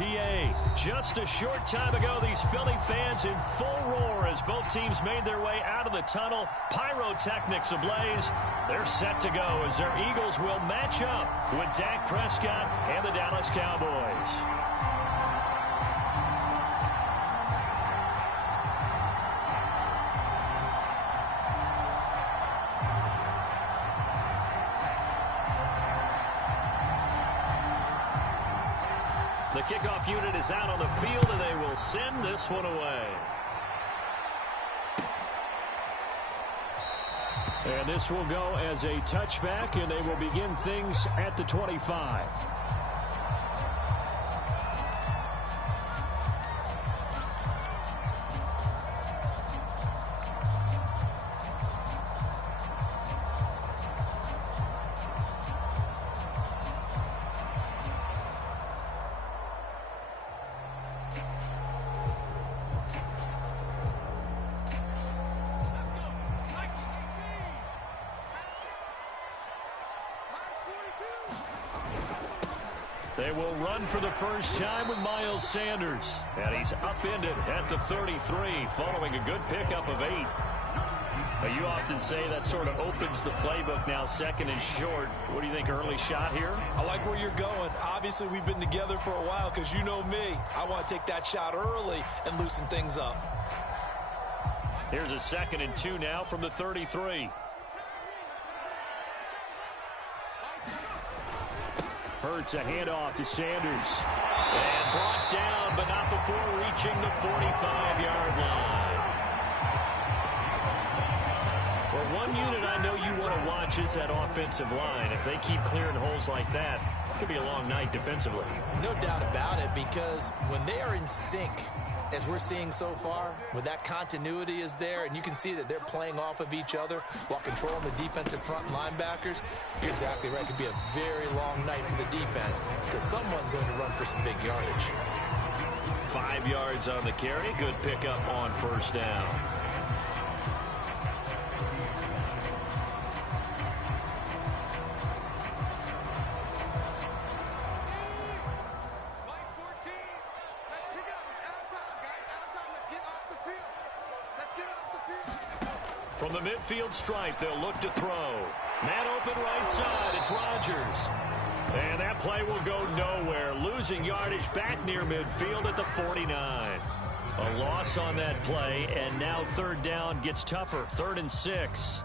PA. Just a short time ago, these Philly fans in full roar as both teams made their way out of the tunnel. Pyrotechnics ablaze. They're set to go as their Eagles will match up with Dak Prescott and the Dallas Cowboys. The kickoff unit is out on the field, and they will send this one away. And this will go as a touchback, and they will begin things at the 25. They will run for the first time with Miles Sanders. And he's upended at the 33 following a good pickup of 8. But you often say that sort of opens the playbook now, second and short. What do you think, early shot here? I like where you're going. Obviously, we've been together for a while because you know me. I want to take that shot early and loosen things up. Here's a 2nd and 2 now from the 33. Hurts a handoff to Sanders. And brought down, but not before reaching the 45-yard line. Well, one unit I know you want to watch is that offensive line. If they keep clearing holes like that, it could be a long night defensively. No doubt about it, because when they are in sync, as we're seeing so far, when that continuity is there, and you can see that they're playing off of each other while controlling the defensive front linebackers, you're exactly right. It could be a very long night for the defense because someone's going to run for some big yardage. 5 yards on the carry. Good pickup on first down. From the midfield stripe, they'll look to throw. Man open right side, it's Rodgers. And that play will go nowhere. Losing yardage back near midfield at the 49. A loss on that play, and now third down gets tougher. 3rd and 6.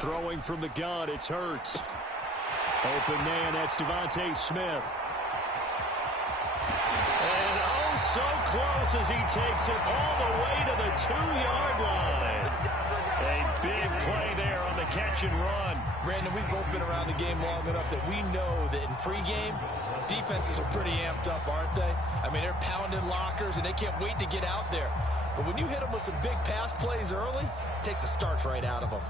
Throwing from the gun, it's Hurts. Open man, that's Devontae Smith. And oh, so close as he takes it all the way to the 2-yard line. A big play there on the catch and run. Brandon, we've both been around the game long enough that we know that in pregame, defenses are pretty amped up, aren't they? I mean, they're pounding lockers, and they can't wait to get out there. But when you hit them with some big pass plays early, it takes the starch right out of them.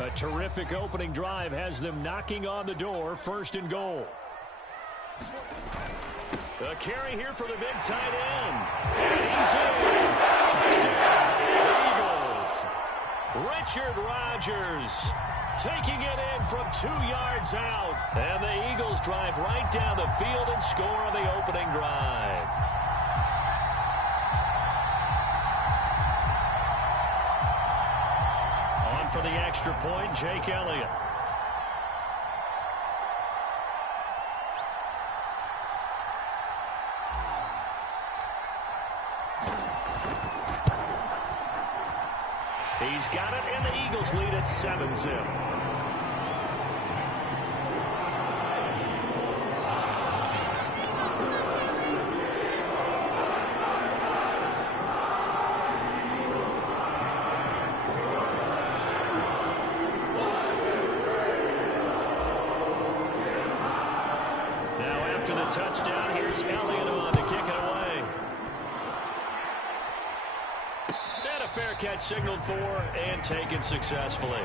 A terrific opening drive has them knocking on the door. 1st and goal. A carry here for the big tight end. And he's in. Touchdown, Eagles. Richard Rodgers taking it in from 2 yards out. And the Eagles drive right down the field and score on the opening drive. For the extra point, Jake Elliott. He's got it, and the Eagles lead at 7-0. After the touchdown, here's Elliott on to kick it away. And a fair catch signaled for and taken successfully.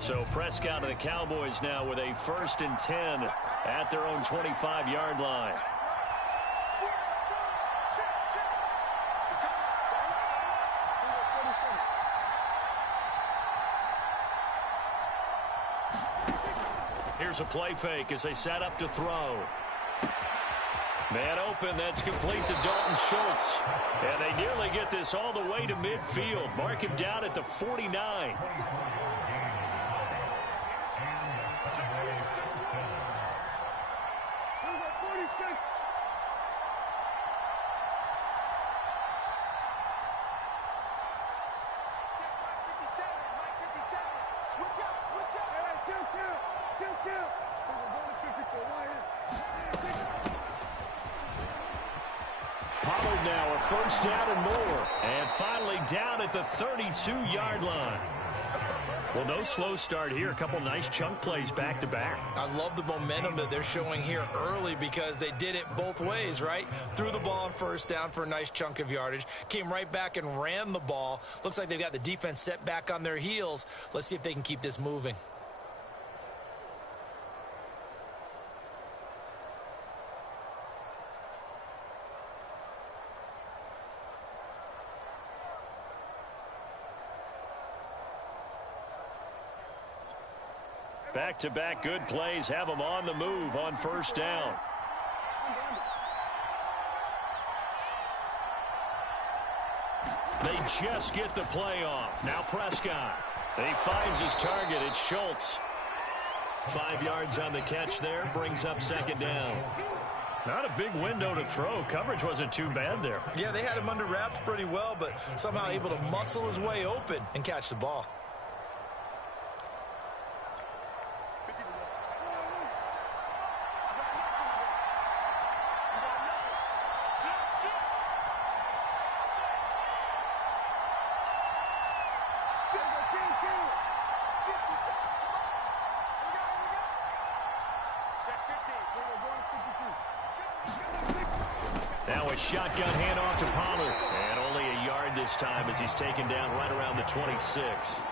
So Prescott and the Cowboys now with a 1st and 10 at their own 25-yard line. Here's a play fake as they set up to throw. Man open, that's complete to Dalton Schultz. And they nearly get this all the way to midfield. Mark him down at the 49. Pollard now a 1st down and more. And finally down at the 32-yard line. Well, no slow start here. A couple nice chunk plays back-to-back. I love the momentum that they're showing here early because they did it both ways, right? Threw the ball on 1st down for a nice chunk of yardage. Came right back and ran the ball. Looks like they've got the defense set back on their heels. Let's see if they can keep this moving. Back-to-back good plays have them on the move on 1st down. They just get the play off. Now Prescott. He finds his target. It's Schultz. 5 yards on the catch there. Brings up 2nd down. Not a big window to throw. Coverage wasn't too bad there. Yeah, they had him under wraps pretty well, but somehow able to muscle his way open and catch the ball. Now a shotgun handoff to Pollard. And only a yard this time as he's taken down right around the 26.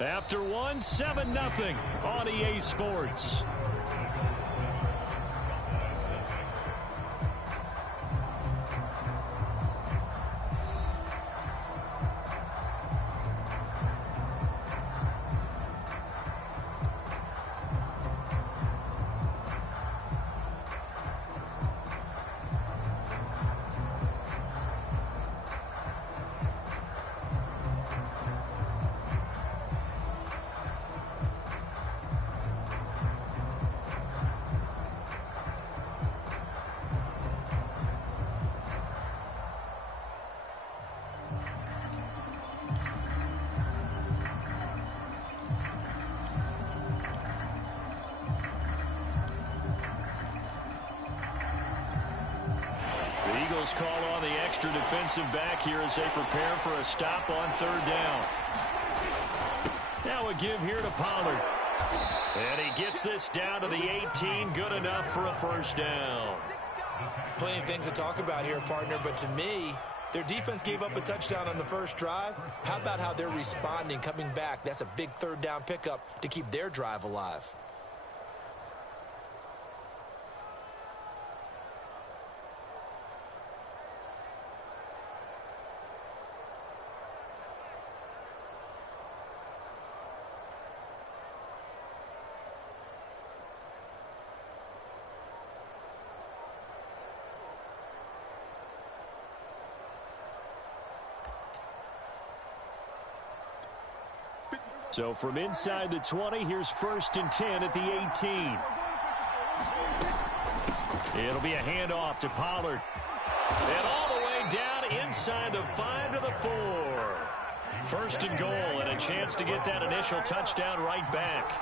After one, 7-0 on EA Sports. Eagles call on the extra defensive back here as they prepare for a stop on 3rd down. Now a give here to Pollard. And he gets this down to the 18. Good enough for a 1st down. Plenty of things to talk about here, partner, but to me, their defense gave up a touchdown on the 1st drive. How about how they're responding, coming back? That's a big 3rd down pickup to keep their drive alive. So from inside the 20, here's 1st and 10 at the 18. It'll be a handoff to Pollard. And all the way down inside the 5 to the 4. 1st and goal, and a chance to get that initial touchdown right back.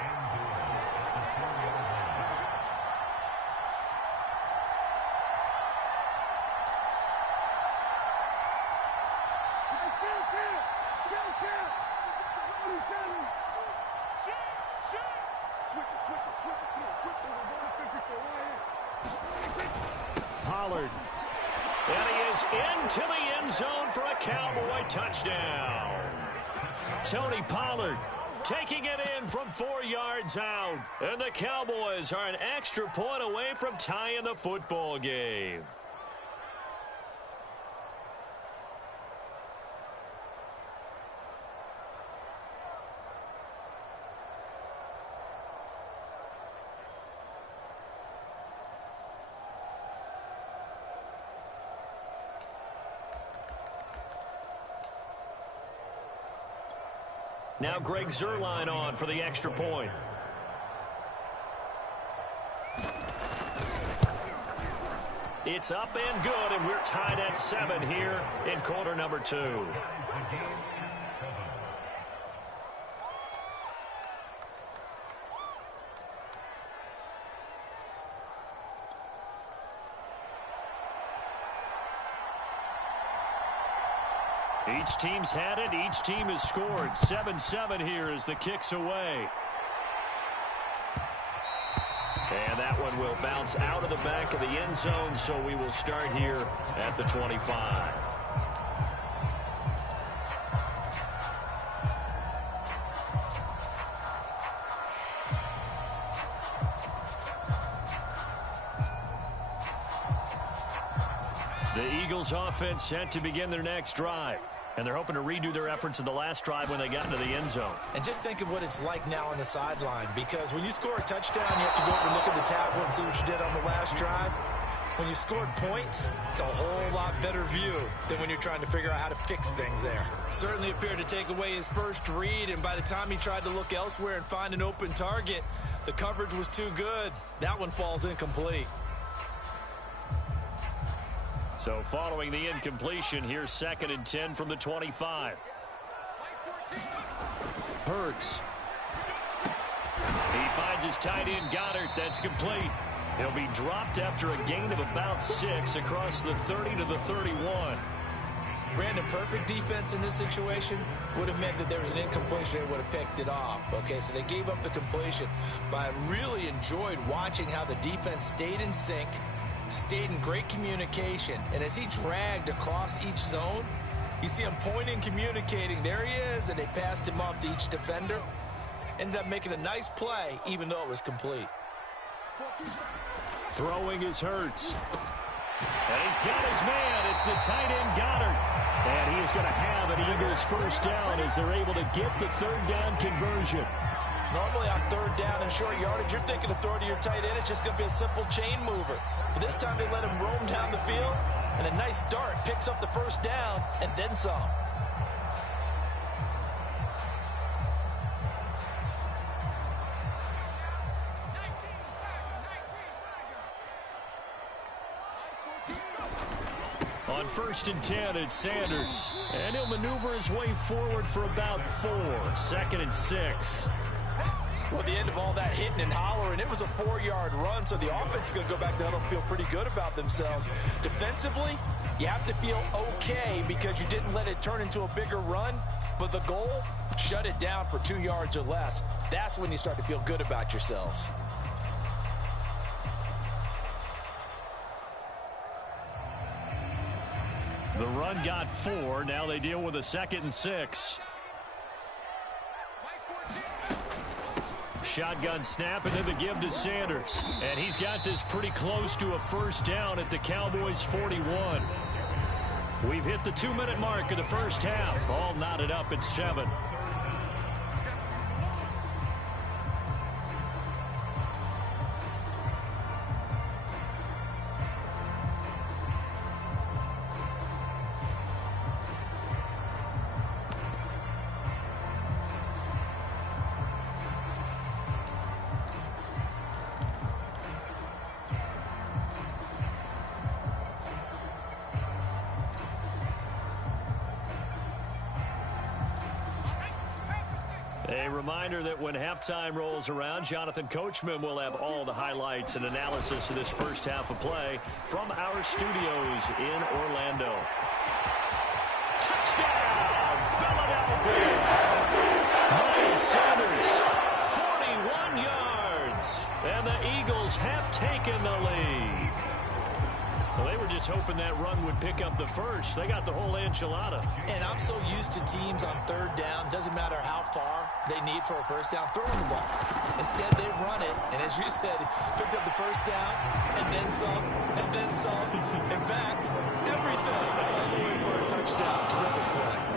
Pollard. And he is into the end zone for a Cowboy touchdown. Tony Pollard taking it in from 4 yards out. And the Cowboys are an extra point away from tying the football game. Now Greg Zuerlein on for the extra point. It's up and good, and we're tied at 7 here in quarter number 2. Each team's had it. Each team has scored. 7-7 here as the kick's away. And that one will bounce out of the back of the end zone, so we will start here at the 25. The Eagles offense set to begin their next drive. And they're hoping to redo their efforts in the last drive when they got into the end zone. And just think of what it's like now on the sideline, because when you score a touchdown, you have to go over and look at the tablet and see what you did on the last drive. When you scored points, it's a whole lot better view than when you're trying to figure out how to fix things there. Certainly appeared to take away his first read, and by the time he tried to look elsewhere and find an open target, the coverage was too good. That one falls incomplete. So following the incompletion, here's 2nd and 10 from the 25. Hurts. He finds his tight end, Goddard. That's complete. He'll be dropped after a gain of about 6 across the 30 to the 31. Brandon, perfect defense in this situation would have meant that there was an incompletion. They would have picked it off. Okay, so they gave up the completion. But I really enjoyed watching how the defense stayed in sync, stayed in great communication, and as he dragged across each zone, you see him pointing, communicating. There he is, and they passed him off to each defender. Ended up making a nice play, even though it was complete. Throwing is Hurts. And he's got his man. It's the tight end, Goddard. And he is going to have an Eagles first down as they're able to get the 3rd down conversion. Normally on 3rd down and short yardage, you're thinking of throwing to your tight end. It's just going to be a simple chain mover. But this time they let him roam down the field, and a nice dart picks up the first down and then some. On 1st and 10, it's Sanders. And he'll maneuver his way forward for about 4. 2nd and 6. Well, at the end of all that hitting and hollering, it was a 4-yard run, so the offense is going to go back to huddle and feel pretty good about themselves. Defensively, you have to feel okay because you didn't let it turn into a bigger run, but the goal, shut it down for 2 yards or less. That's when you start to feel good about yourselves. The run got 4. Now they deal with a 2nd and 6. Shotgun snap, and then the give to Sanders. And he's got this pretty close to a first down at the Cowboys' 41. We've hit the 2-minute mark of the first half. All knotted up at 7. A reminder that when halftime rolls around, Jonathan Coachman will have all the highlights and analysis of this first half of play from our studios in Orlando. Touchdown, Philadelphia! Miles Sanders, 41 yards, and the Eagles have taken the lead. Well, they were just hoping that run would pick up the first. They got the whole enchilada. And I'm so used to teams on third down, doesn't matter how far they need for a first down, throwing the ball. Instead, they run it, and as you said, picked up the first down, and then some, and then some. In fact, everything all the way for a touchdown. Terrific play.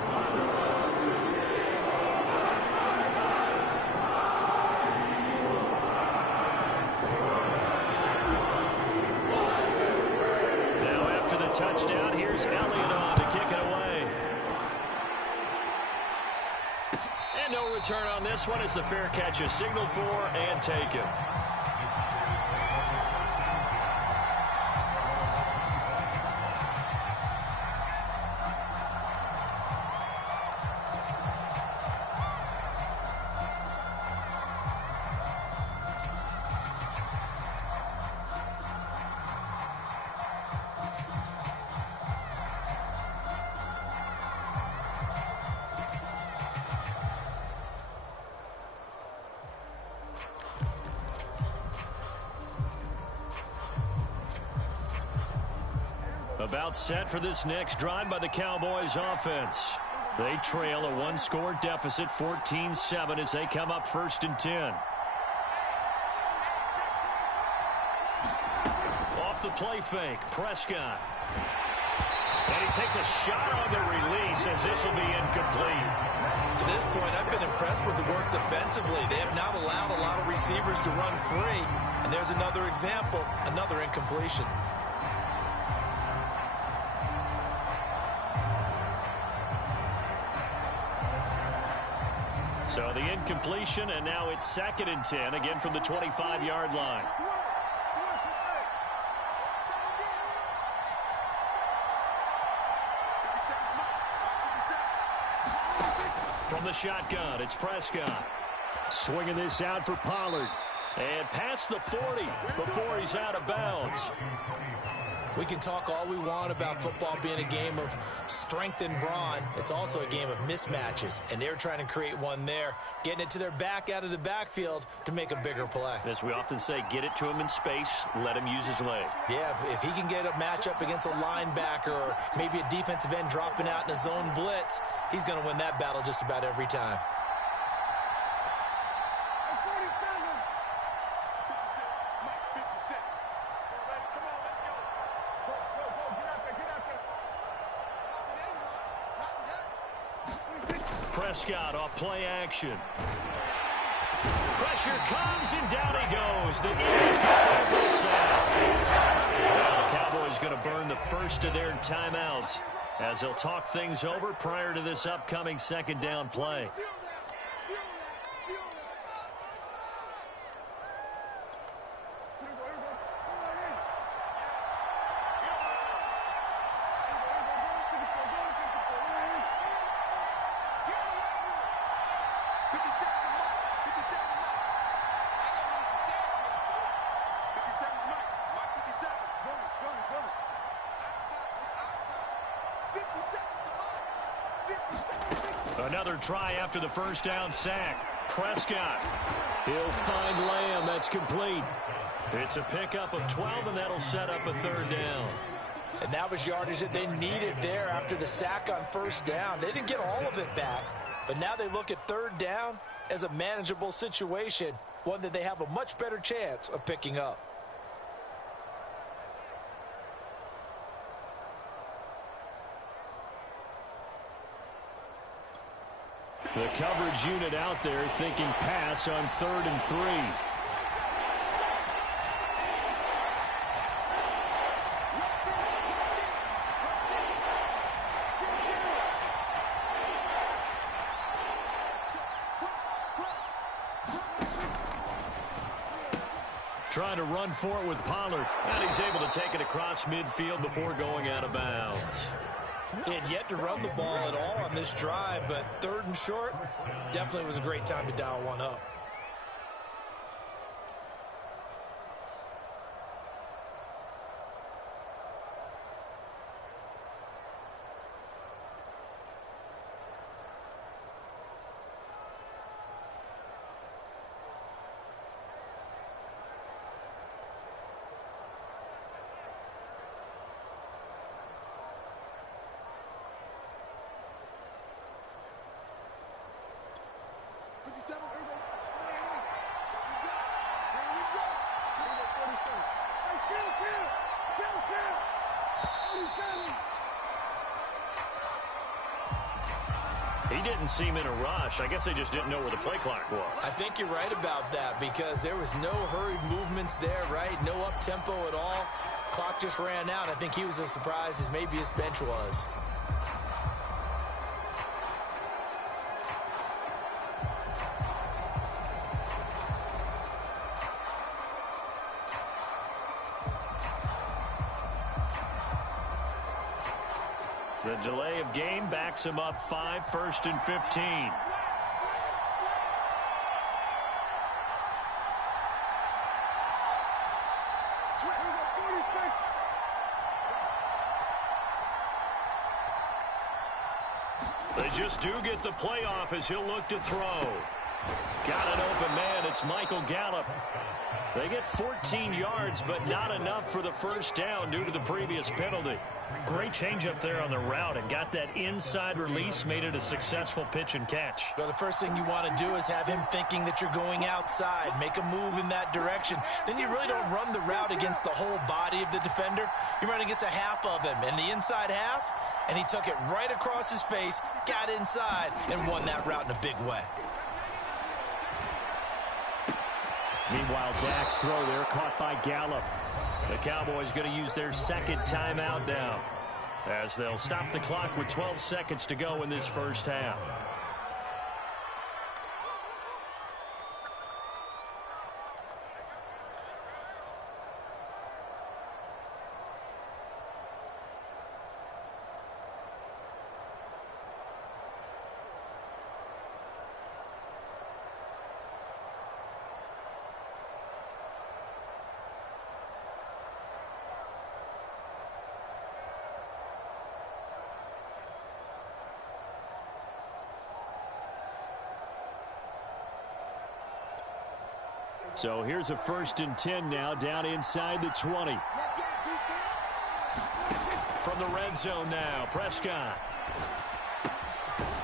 Touchdown. Here's Elliott on to kick it away. And no return on this one as the fair catch is signaled for and taken. About set for this next drive by the Cowboys offense. They trail a one-score deficit, 14-7, as they come up 1st and 10. Off the play fake, Prescott. And he takes a shot on the release as this will be incomplete. To this point, I've been impressed with the work defensively. They have not allowed a lot of receivers to run free. And there's another example, another incompletion. So the incompletion, and now it's 2nd and 10, again from the 25-yard line. From the shotgun, it's Prescott. Swinging this out for Pollard. And past the 40 before he's out of bounds. We can talk all we want about football being a game of strength and brawn. It's also a game of mismatches, and they're trying to create one there, getting it to their back out of the backfield to make a bigger play. As we often say, get it to him in space, let him use his leg. Yeah, if he can get a matchup against a linebacker or maybe a defensive end dropping out in a zone blitz, he's going to win that battle just about every time. Prescott off play action. Pressure comes, and down he goes. The Eagles get there for a sack. Now the Cowboys going to burn the first of their timeouts as they'll talk things over prior to this upcoming 2nd down play. Another try after the first down sack. Prescott. He'll find Lamb. That's complete. It's a pickup of 12, and that'll set up a 3rd down. And that was yardage that they needed there after the sack on 1st down. They didn't get all of it back, but now they look at 3rd down as a manageable situation, one that they have a much better chance of picking up. The coverage unit out there thinking pass on 3rd and 3. Trying to run for it with Pollard. And he's able to take it across midfield before going out of bounds. They had yet to run the ball at all on this drive, but 3rd and short definitely was a great time to dial one up. He didn't seem in a rush. I guess they just didn't know where the play clock was. I think you're right about that because there was no hurried movements there, right? No up-tempo at all. Clock just ran out. I think he was as surprised as maybe his bench was. The delay of game backs him up 5, 1st and 15. They just do get the playoff as he'll look to throw. Got an open man. It's Michael Gallup. They get 14 yards, but not enough for the first down due to the previous penalty. Great change up there on the route and got that inside release, made it a successful pitch and catch. Well, the first thing you want to do is have him thinking that you're going outside, make a move in that direction. Then you really don't run the route against the whole body of the defender. You run against a half of him, and the inside half, and he took it right across his face, got inside, and won that route in a big way. Meanwhile, Dak's throw there caught by Gallup. The Cowboys going to use their second timeout now as they'll stop the clock with 12 seconds to go in this first half. So here's a 1st and 10 now, down inside the 20. From the red zone now, Prescott.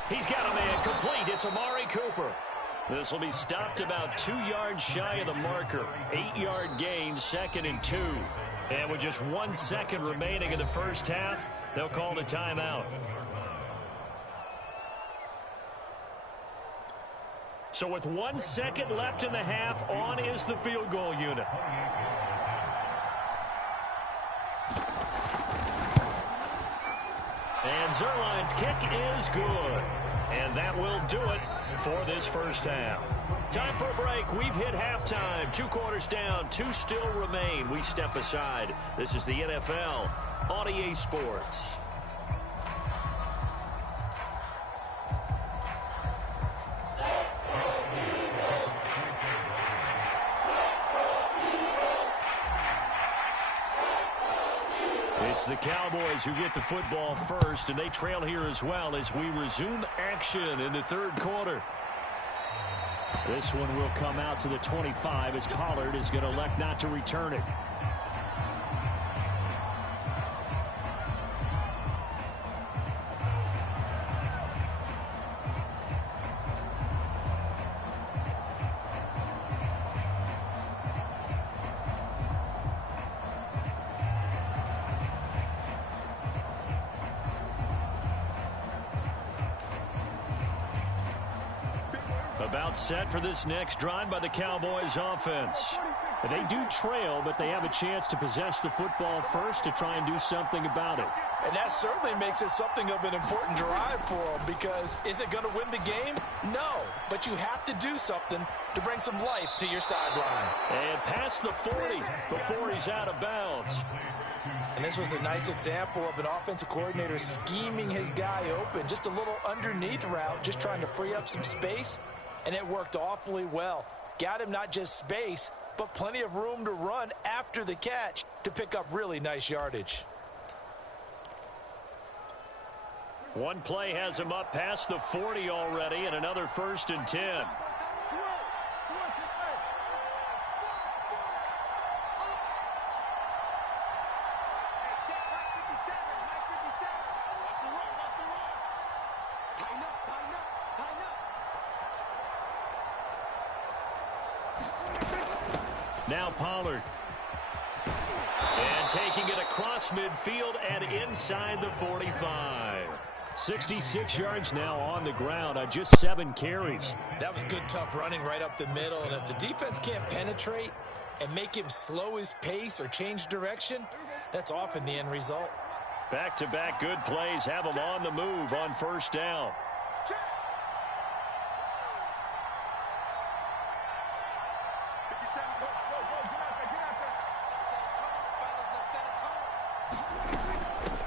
He's got a man complete. It's Amari Cooper. This will be stopped about 2 yards shy of the marker. 8-yard gain, 2nd and 2. And with just 1 second remaining in the first half, they'll call the timeout. So with 1 second left in the half, on is the field goal unit. And Zerline's kick is good. And that will do it for this first half. Time for a break. We've hit halftime. 2 quarters down, 2 still remain. We step aside. This is the NFL on EA Sports. It's the Cowboys who get the football first, and they trail here as well as we resume action in the 3rd quarter. This one will come out to the 25 as Pollard is going to elect not to return it. About set for this next drive by the Cowboys offense. They do trail, but they have a chance to possess the football first to try and do something about it. And that certainly makes it something of an important drive for them, because is it going to win the game? No, but you have to do something to bring some life to your sideline. And past the 40 before he's out of bounds. And this was a nice example of an offensive coordinator scheming his guy open. Just a little underneath route, just trying to free up some space, and it worked awfully well. Got him not just space, but plenty of room to run after the catch to pick up really nice yardage. One play has him up past the 40 already, and another 1st and 10. Now Pollard. And taking it across midfield and inside the 45. 66 yards now on the ground on just 7 carries. That was good, tough running right up the middle. And if the defense can't penetrate and make him slow his pace or change direction, that's often the end result. Back-to-back good plays have him on the move on 1st down.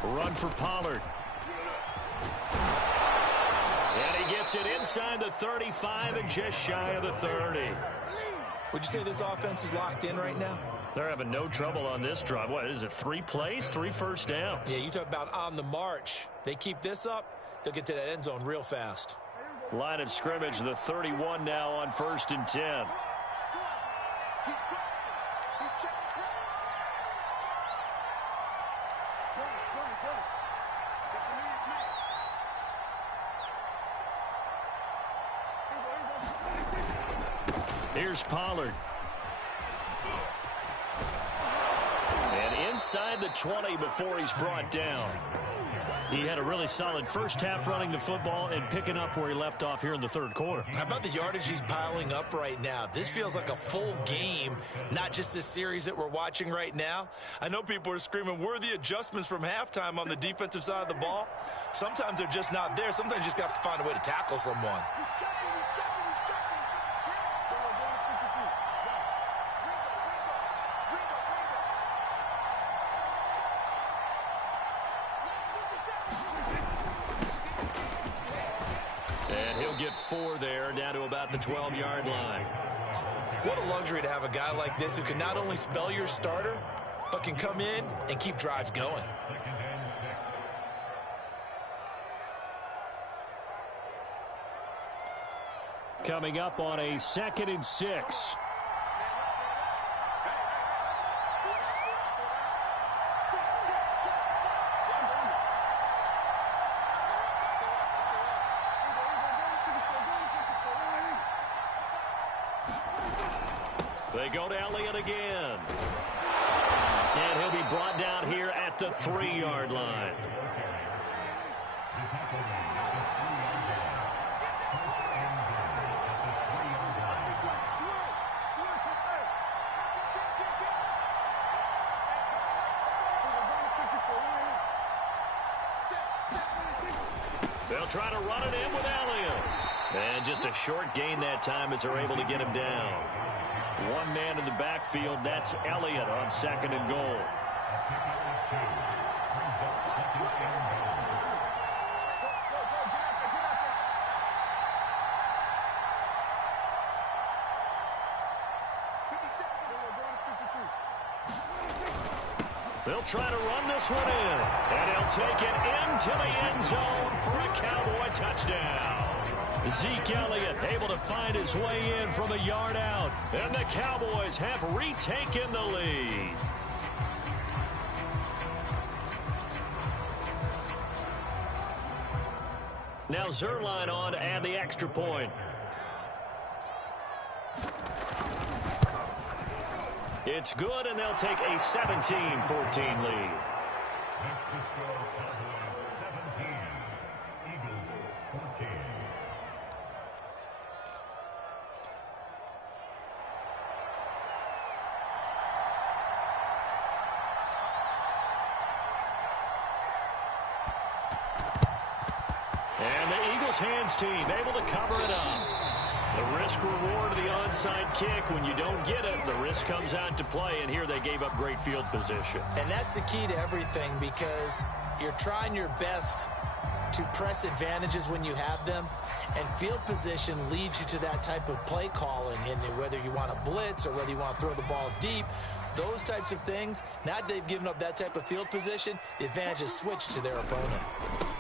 Run for Pollard. And he gets it inside the 35 and just shy of the 30. Would you say this offense is locked in right now? They're having no trouble on this drive. What is it, 3 plays, 3 first downs? Yeah, you talk about on the march. They keep this up, they'll get to that end zone real fast. Line of scrimmage, the 31 now on 1st and 10. Here's Pollard. And inside the 20 before he's brought down. He had a really solid first half running the football and picking up where he left off here in the 3rd quarter. How about the yardage he's piling up right now? This feels like a full game, not just this series that we're watching right now. I know people are screaming, where are the adjustments from halftime on the defensive side of the ball? Sometimes they're just not there. Sometimes you just have to find a way to tackle someone. Get 4 there, down to about the 12-yard line. What a luxury to have a guy like this who can not only spell your starter, but can come in and keep drives going. Coming up on a 2nd and 6. They go to Elliott again. And he'll be brought down here at the 3-yard line. They'll try to run it in with Elliott. And just a short gain that time as they're able to get him down. One man in the backfield, that's Elliott on 2nd and goal. They'll try to run this one in. And he'll take it into the end zone for a Cowboy touchdown. Zeke Elliott able to find his way in from a yard out. And the Cowboys have retaken the lead. Now Zerline on to add the extra point. It's good, and they'll take a 17-14 lead. And the Eagles hands team able to cover it up. The risk-reward of the onside kick. When you don't get it, the risk comes out to play, and here they gave up great field position. And that's the key to everything, because you're trying your best to press advantages when you have them, and field position leads you to that type of play calling, and whether you want to blitz or whether you want to throw the ball deep, those types of things. Now that they've given up that type of field position, the advantage is switched to their opponent.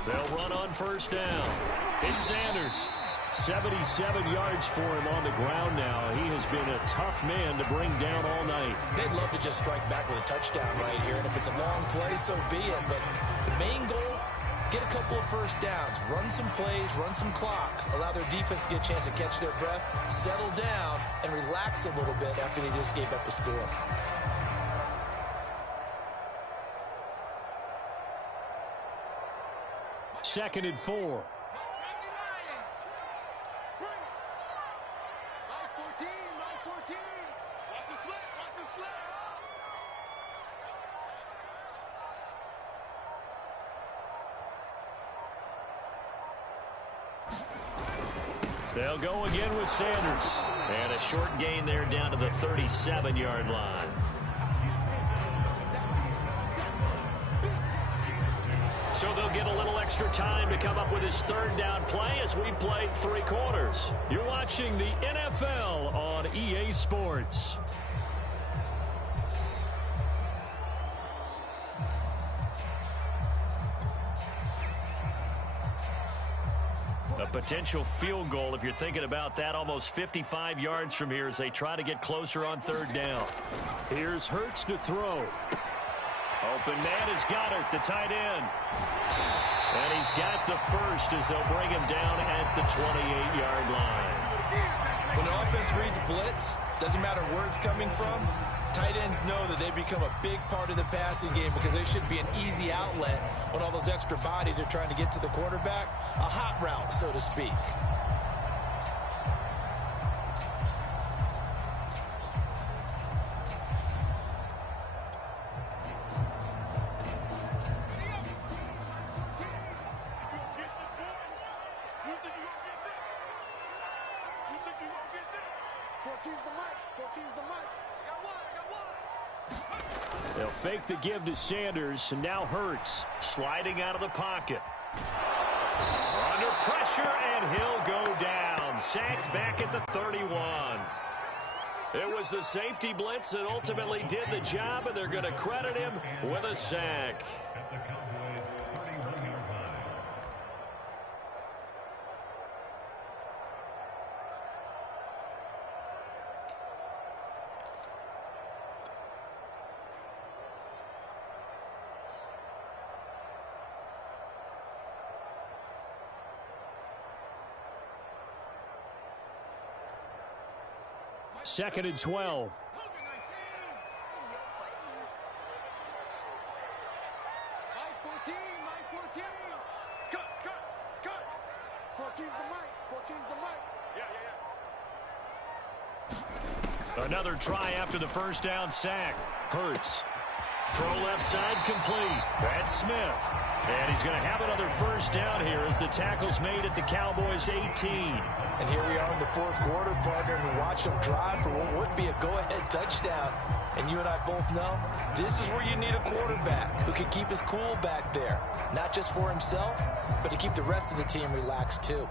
They'll run on first down. It's Sanders. 77 yards for him on the ground now. He has been a tough man to bring down all night. They'd love to just strike back with a touchdown right here, and if it's a long play, so be it. But the main goal, get a couple of first downs, run some plays, run some clock, allow their defense to get a chance to catch their breath, settle down, and relax a little bit after they just gave up a score. Second and 4. They'll go again with Sanders. And a short gain there down to the 37-yard line. So they'll get a little extra time to come up with his third down play as we played 3 quarters. You're watching the NFL on EA Sports. A potential field goal, if you're thinking about that, almost 55 yards from here as they try to get closer on third down. Here's Hurts to throw. Open man is Goddard, the tight end. And he's got the first as they'll bring him down at the 28-yard line. When the offense reads blitz, doesn't matter where it's coming from, tight ends know that they become a big part of the passing game because they should be an easy outlet when all those extra bodies are trying to get to the quarterback. A hot route, so to speak. They'll fake the give to Sanders, and now Hurts sliding out of the pocket. Under pressure, and he'll go down. Sacked back at the 31. It was the safety blitz that ultimately did the job, and they're going to credit him with a sack. Second and 12. Another try after the first down sack. Hurts. Throw left side complete. That's Smith. And he's going to have another first down here as the tackle's made at the Cowboys' 18. And here we are in the fourth quarter, partner, and we watch them drive for what would be a go-ahead touchdown. And you and I both know this is where you need a quarterback who can keep his cool back there. Not just for himself, but to keep the rest of the team relaxed too.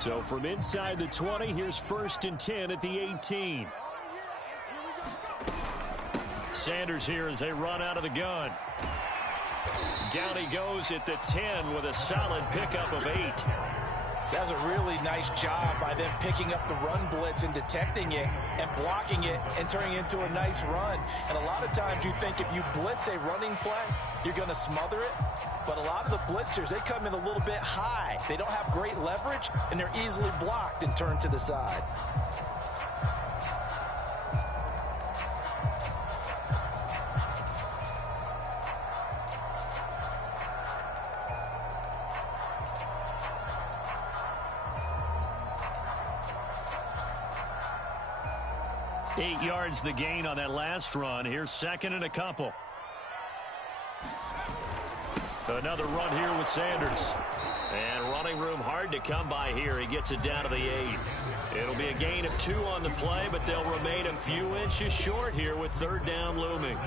So from inside the 20, here's first and 10 at the 18. Sanders here as they run out of the gun. Down he goes at the 10 with a solid pickup of 8. That was a really nice job by them picking up the run blitz and detecting it and blocking it and turning it into a nice run. And a lot of times you think if you blitz a running play, you're going to smother it. But a lot of the blitzers, they come in a little bit high. They don't have great leverage, and they're easily blocked and turned to the side. 8 yards the gain on that last run. Here's second and a couple. Another run here with Sanders. And running room hard to come by here. He gets it down to the 8. It'll be a gain of 2 on the play, but they'll remain a few inches short here with third down looming.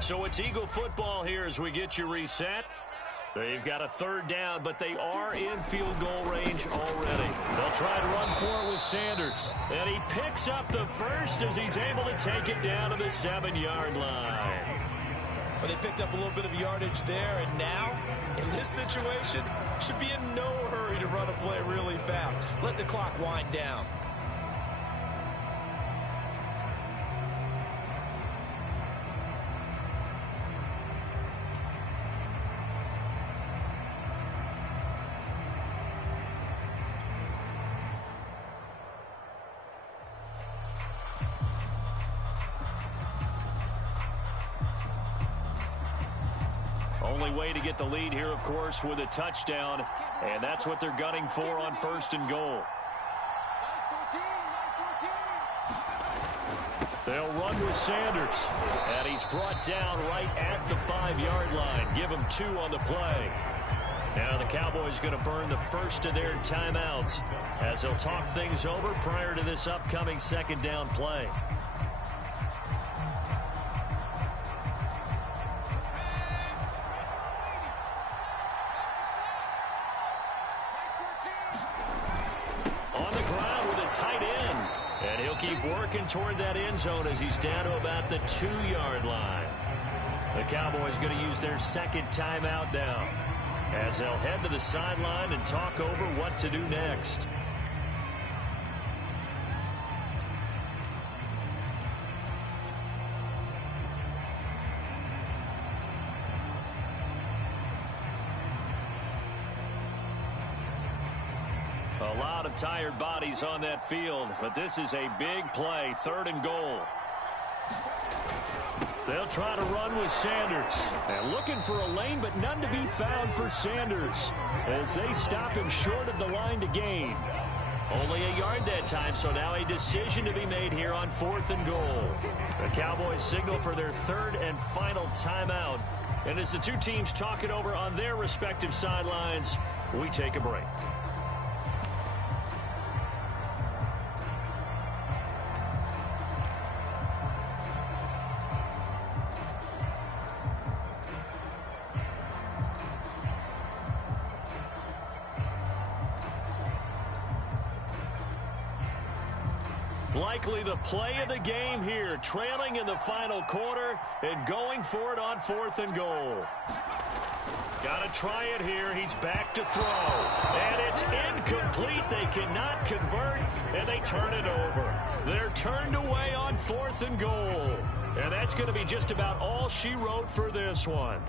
So it's Eagle football here as we get you reset. They've got a third down, but they are in field goal range already. They'll try and run for it with Sanders. And he picks up the first as he's able to take it down to the 7-yard line. Well, they picked up a little bit of yardage there, and now, in this situation, should be in no hurry to run a play really fast. Let the clock wind down. Only way to get the lead here, of course, with a touchdown, and that's what they're gunning for on first and goal. They'll run with Sanders, and he's brought down right at the 5-yard line. Give him 2 on the play. Now the Cowboys going to burn the first of their timeouts as they'll talk things over prior to this upcoming second down play. Keep working toward that end zone as he's down to about the 2-yard line. The Cowboys going to use their second timeout now as they'll head to the sideline and talk over what to do next. A lot of tired bodies on that field, but this is a big play, third and goal. They'll try to run with Sanders. And looking for a lane, but none to be found for Sanders as they stop him short of the line to gain. Only a yard that time, so now a decision to be made here on fourth and goal. The Cowboys signal for their third and final timeout. And as the two teams talk it over on their respective sidelines, we take a break. Likely the play of the game here, trailing in the final quarter and going for it on fourth and goal. Got to try it here. He's back to throw. And it's incomplete. They cannot convert, and they turn it over. They're turned away on fourth and goal. And that's going to be just about all she wrote for this one.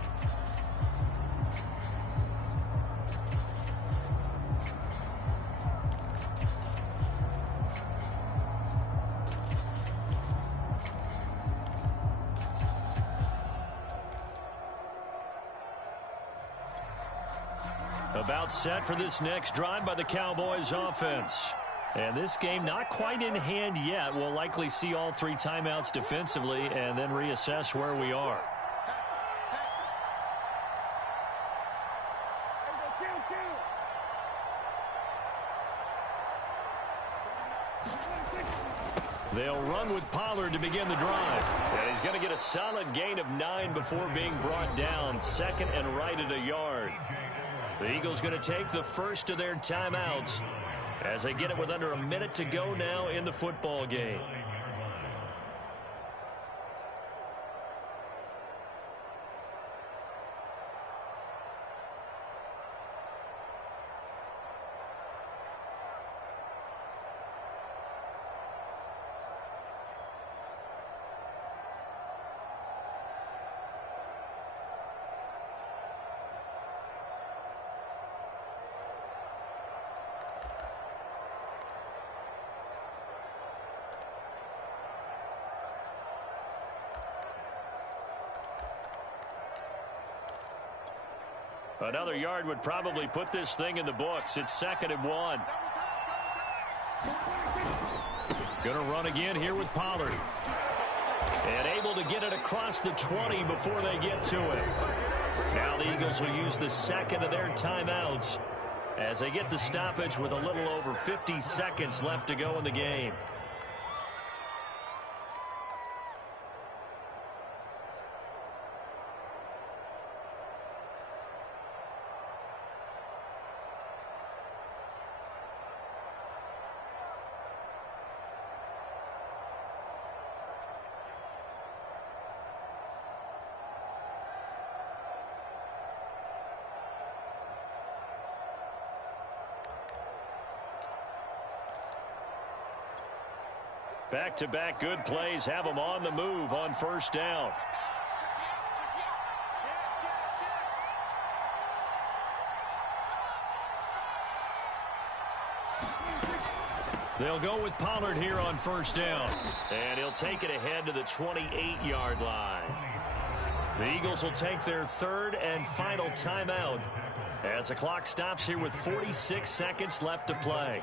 About set for this next drive by the Cowboys offense. And this game not quite in hand yet. We'll likely see all three timeouts defensively and then reassess where we are. They'll run with Pollard to begin the drive. And he's going to get a solid gain of 9 before being brought down. Second and right at a yard. The Eagles going to take the first of their timeouts as they get it with under a minute to go now in the football game. Another yard would probably put this thing in the books. It's 2nd and 1. Going to run again here with Pollard. And able to get it across the 20 before they get to it. Now the Eagles will use the second of their timeouts as they get the stoppage with a little over 50 seconds left to go in the game. Back-to-back good plays have them on the move on 1st down. They'll go with Pollard here on 1st down. And he'll take it ahead to the 28-yard line. The Eagles will take their 3rd and final timeout as the clock stops here with 46 seconds left to play.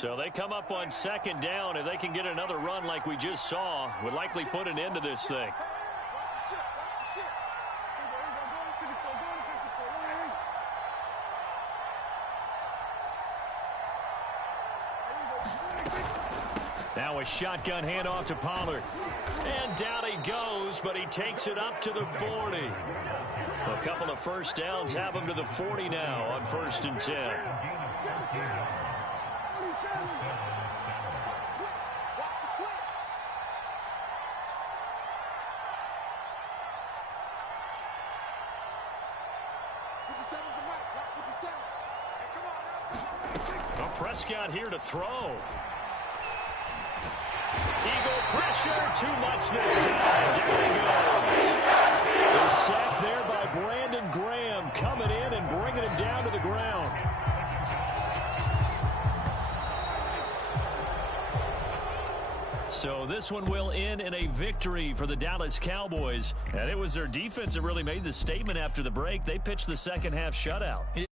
So they come up on 2nd down. If they can get another run like we just saw, would likely put an end to this thing. Now a shotgun handoff to Pollard. And down he goes, but he takes it up to the 40. A couple of 1st downs have him to the 40 now on 1st and 10. Prescott here to throw. Eagle pressure, too much this time. Down he goes. The sack there by Brandon Graham, coming in and bringing him down to the ground. So this one will end in a victory for the Dallas Cowboys. And it was their defense that really made the statement after the break. They pitched the second half shutout.